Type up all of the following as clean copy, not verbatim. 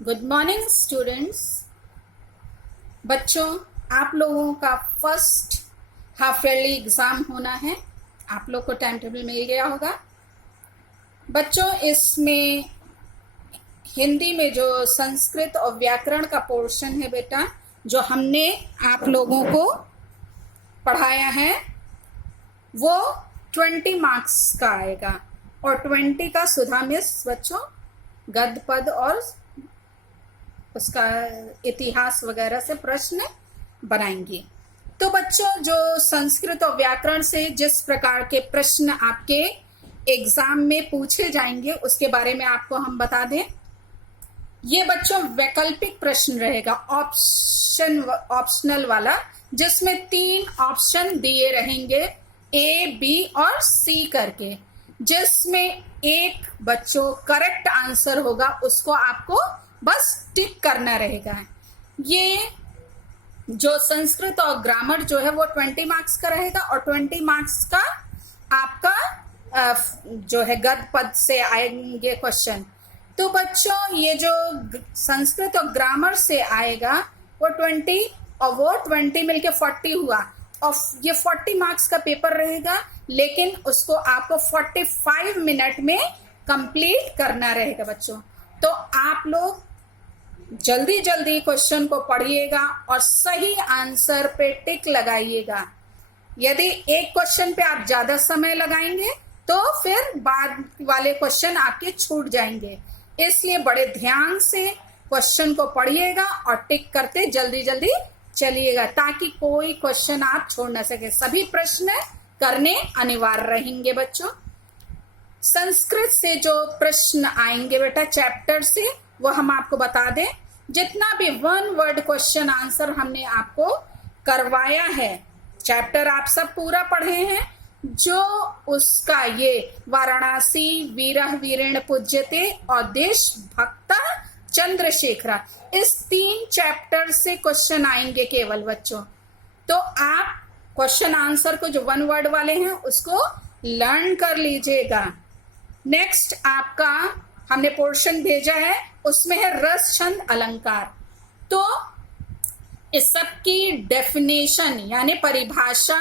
Good morning students. बच्चों, आप लोगों का फर्स्ट हाफ ईयरली एग्ज़ाम होना है। आप लोग को टाइम टेबल मिल गया होगा। बच्चों, इसमें हिंदी में जो संस्कृत और व्याकरण का पोर्शन है बेटा, जो हमने आप लोगों को पढ़ाया है, वो 20 मार्क्स का आएगा और 20 का सुधा मिस बच्चों गद्य पद और उसका इतिहास वगैरह से प्रश्न बनाएंगे। तो बच्चों, जो संस्कृत और व्याकरण से जिस प्रकार के प्रश्न आपके एग्जाम में पूछे जाएंगे उसके बारे में आपको हम बता दें। ये बच्चों वैकल्पिक प्रश्न रहेगा, ऑप्शनल वाला, जिसमें 3 ऑप्शन दिए रहेंगे, ए, बी और सी करके, जिसमें एक बच्चों करेक्ट आंसर होगा उसको आपको बस टिक करना रहेगा। ये जो संस्कृत और ग्रामर जो है वो 20 मार्क्स का रहेगा और 20 मार्क्स का आपका जो है गद्य पद से आएंगे क्वेश्चन। तो बच्चों, ये जो संस्कृत और ग्रामर से आएगा वो 20 और वो 20 मिलके 40 हुआ और ये 40 मार्क्स का पेपर रहेगा, लेकिन उसको आपको 45 मिनट में कंप्लीट करना रहेगा बच्चों। तो आप लोग जल्दी जल्दी क्वेश्चन को पढ़िएगा और सही आंसर पे टिक लगाइएगा। यदि एक क्वेश्चन पे आप ज्यादा समय लगाएंगे तो फिर बाद वाले क्वेश्चन आपके छूट जाएंगे, इसलिए बड़े ध्यान से क्वेश्चन को पढ़िएगा और टिक करते जल्दी जल्दी चलिएगा ताकि कोई क्वेश्चन आप छोड़ ना सके। सभी प्रश्न करने अनिवार्य रहेंगे बच्चों। संस्कृत से जो प्रश्न आएंगे बेटा चैप्टर से, वो हम आपको बता दें। जितना भी 1 वर्ड क्वेश्चन आंसर हमने आपको करवाया है, चैप्टर आप सब पूरा पढ़े हैं, जो उसका ये वाराणसी, वीरः वीरेण पूज्यते और देशभक्ता चंद्रशेखरा, इस 3 चैप्टर से क्वेश्चन आएंगे केवल बच्चों। तो आप क्वेश्चन आंसर को जो 1 वर्ड वाले हैं उसको लर्न कर लीजिएगा। नेक्स्ट आपका हमने पोर्शन भेजा है, उसमें है रस, छंद, अलंकार। तो इस सब की डेफिनेशन यानी परिभाषा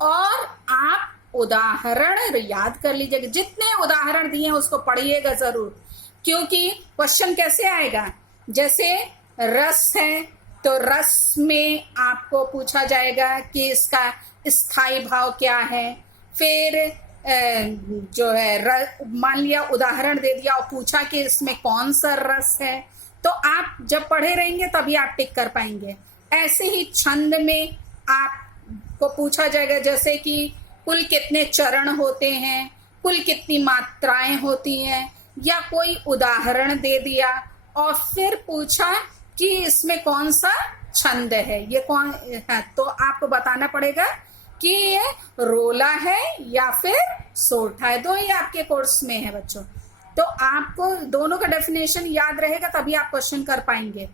और आप उदाहरण याद कर लीजिएगा। जितने उदाहरण दिए हैं उसको पढ़िएगा जरूर, क्योंकि क्वेश्चन कैसे आएगा, जैसे रस है तो रस में आपको पूछा जाएगा कि इसका स्थायी भाव क्या है। फिर जो है मान लिया उदाहरण दे दिया और पूछा कि इसमें कौन सा रस है, तो आप जब पढ़े रहेंगे तभी आप टिक कर पाएंगे। ऐसे ही छंद में आपको पूछा जाएगा जैसे कि कुल कितने चरण होते हैं, कुल कितनी मात्राएं होती हैं, या कोई उदाहरण दे दिया और फिर पूछा कि इसमें कौन सा छंद है, ये कौन है, तो आपको बताना पड़ेगा कि ये रोला है या फिर सोठा है। दो ही आपके कोर्स में है बच्चों, तो आपको दोनों का डेफिनेशन याद रहेगा तभी आप क्वेश्चन कर पाएंगे।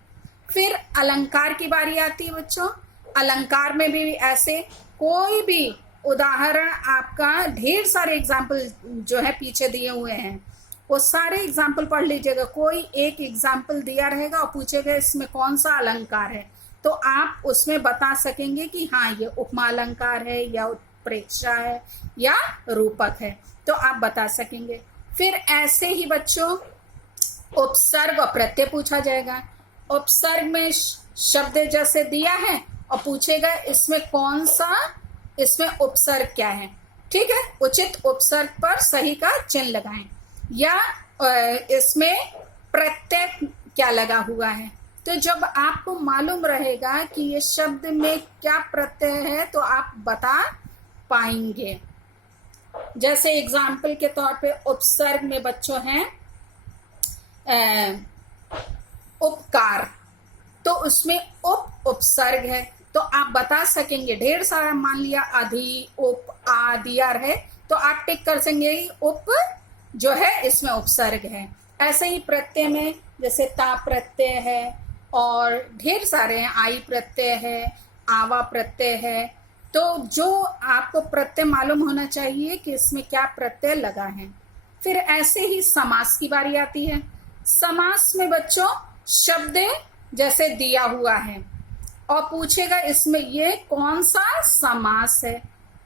फिर अलंकार की बारी आती है बच्चों। अलंकार में भी ऐसे कोई भी उदाहरण, आपका ढेर सारे एग्जाम्पल जो है पीछे दिए हुए हैं, वो सारे एग्जाम्पल पढ़ लीजिएगा। कोई एक एग्जाम्पल दिया रहेगा और पूछेगा इसमें कौन सा अलंकार है, तो आप उसमें बता सकेंगे कि हाँ ये उपमा अलंकार है या उत्प्रेक्षा है या रूपक है, तो आप बता सकेंगे। फिर ऐसे ही बच्चों उपसर्ग और प्रत्यय पूछा जाएगा। उपसर्ग में शब्द जैसे दिया है और पूछेगा इसमें कौन सा, इसमें उपसर्ग क्या है, ठीक है, उचित उपसर्ग पर सही का चिन्ह लगाएं, या इसमें प्रत्यय क्या लगा हुआ है। तो जब आपको मालूम रहेगा कि ये शब्द में क्या प्रत्यय है तो आप बता पाएंगे। जैसे एग्जाम्पल के तौर पे उपसर्ग में बच्चों हैं उपकार, तो उसमें उपसर्ग है, तो आप बता सकेंगे। ढेर सारा मान लिया अधि, उप, आ दिया है तो आप टिक कर सकेंगे उप जो है इसमें उपसर्ग है। ऐसे ही प्रत्यय में जैसे ता प्रत्यय है और ढेर सारे हैं, आई प्रत्यय है, आवा प्रत्यय है। तो जो आपको प्रत्यय मालूम होना चाहिए कि इसमें क्या प्रत्यय लगा है। फिर ऐसे ही समास की बारी आती है। समास में बच्चों शब्द जैसे दिया हुआ है और पूछेगा इसमें ये कौन सा समास है,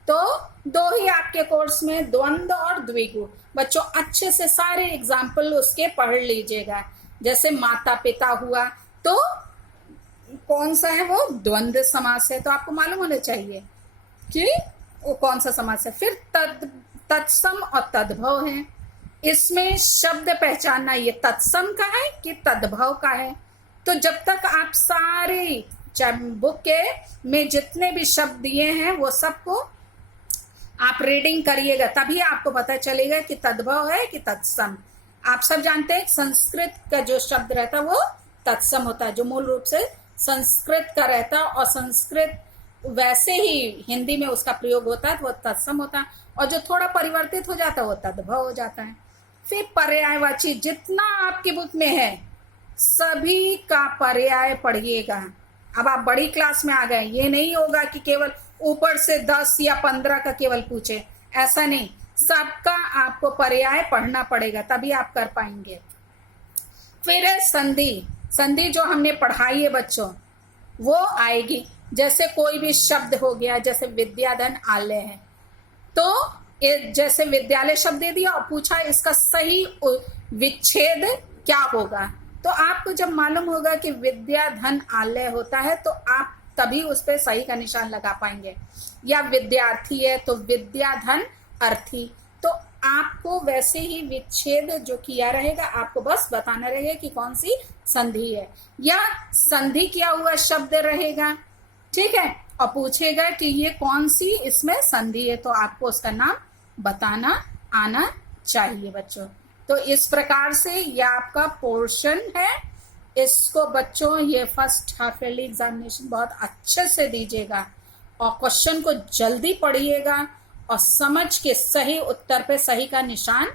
तो दो ही आपके कोर्स में, द्वंद्व और द्विगु। बच्चों अच्छे से सारे एग्जाम्पल उसके पढ़ लीजिएगा। जैसे माता पिता हुआ तो कौन सा है, वो द्वंद्व समास है, तो आपको मालूम होना चाहिए कि वो कौन सा समास है। फिर तत्सम और तद्भव है। इसमें शब्द पहचानना ये तत्सम का है कि तद्भव का है। तो जब तक आप सारे बुक के में जितने भी शब्द दिए हैं वो सबको आप रीडिंग करिएगा, तभी आपको पता चलेगा कि तद्भव है कि तत्सम। आप सब जानते हैं संस्कृत का जो शब्द रहता है वो तत्सम होता है, जो मूल रूप से संस्कृत का रहता है, और संस्कृत वैसे ही हिंदी में उसका प्रयोग होता है तो वो तत्सम होता है, और जो थोड़ा परिवर्तित हो जाता है वो तद्भव हो जाता है। फिर पर्यायवाची जितना आपकी बुक में है सभी का पर्याय पढ़िएगा। अब आप बड़ी क्लास में आ गए, ये नहीं होगा कि केवल ऊपर से 10 या 15 का केवल पूछे, ऐसा नहीं, सबका आपको पर्याय पढ़ना पड़ेगा तभी आप कर पाएंगे। फिर है संधि। संधि जो हमने पढ़ाई है बच्चों वो आएगी। जैसे कोई भी शब्द हो गया, जैसे विद्याधन आलय है, तो जैसे विद्यालय शब्द दे दिया और पूछा इसका सही विच्छेद क्या होगा, तो आपको जब मालूम होगा कि विद्याधन आलय होता है तो आप तभी उस पर सही का निशान लगा पाएंगे। या विद्यार्थी है तो विद्याधन अर्थी, तो आपको वैसे ही विच्छेद जो किया रहेगा आपको बस बताना रहेगा कि कौन सी संधि है, या संधि किया हुआ शब्द रहेगा, ठीक है, और पूछेगा कि ये कौन सी इसमें संधि है, तो आपको उसका नाम बताना आना चाहिए बच्चों। तो इस प्रकार से ये आपका पोर्शन है। इसको बच्चों ये फर्स्ट हाफ ईयरली एग्जामिनेशन बहुत अच्छे से दीजिएगा और क्वेश्चन को जल्दी पढ़िएगा और समझ के सही उत्तर पे सही का निशान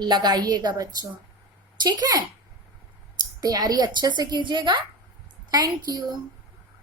लगाइएगा बच्चों, ठीक है। तैयारी अच्छे से कीजिएगा। Thank you.